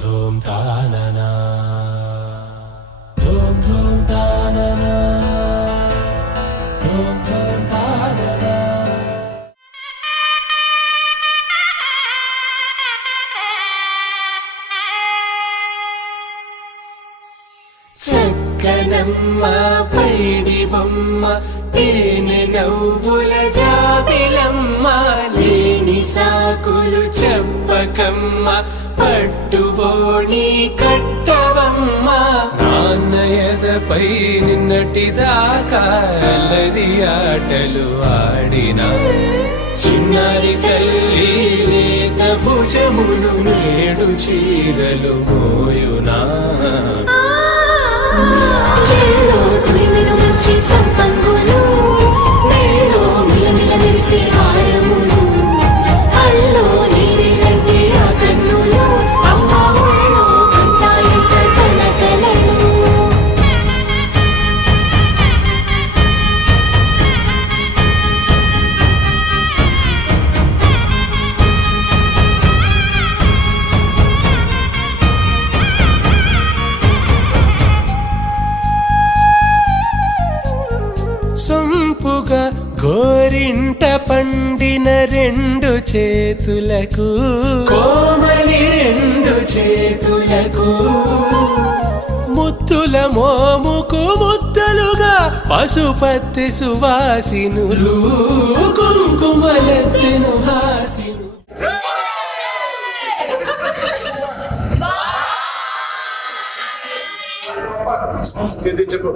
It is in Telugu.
ధూమ్ తాననా ధూమ్ ధూమ్ తాననా ధూమ్ ధూమ్ తాననా. చక్కనమ్మ పైడి బొమ్మ తేనె నవ్వుల జాబిలమ్మ లేని సాకులు చెప్పకమ్మ పట్టువోణి కట్టవమ్మ. నాన్నయదపై నిన్నటిదాకా అల్లరి ఆటలు ఆడినా చిన్నారి తల్లి లేత భుజములు నేడు చీరలు మోయునా. చెల్లో తురిమిను మంచి సంపంగులు మేలో మిలమిల మెరిసే హారములు అల్లో నీరేలంటే ఆ కన్నులు అమ్మ ఒళ్ళో కంటాయంట తన కలలు. సొంపుగా గోరింట పండిన రెండు చేతులకు కోమలి రెండు చేతులకు ముద్దుల మోముకు ముద్దలుగా పశుపతి సువాసినులు కుంకుమలెత్తెను హాసిను. చెప్పు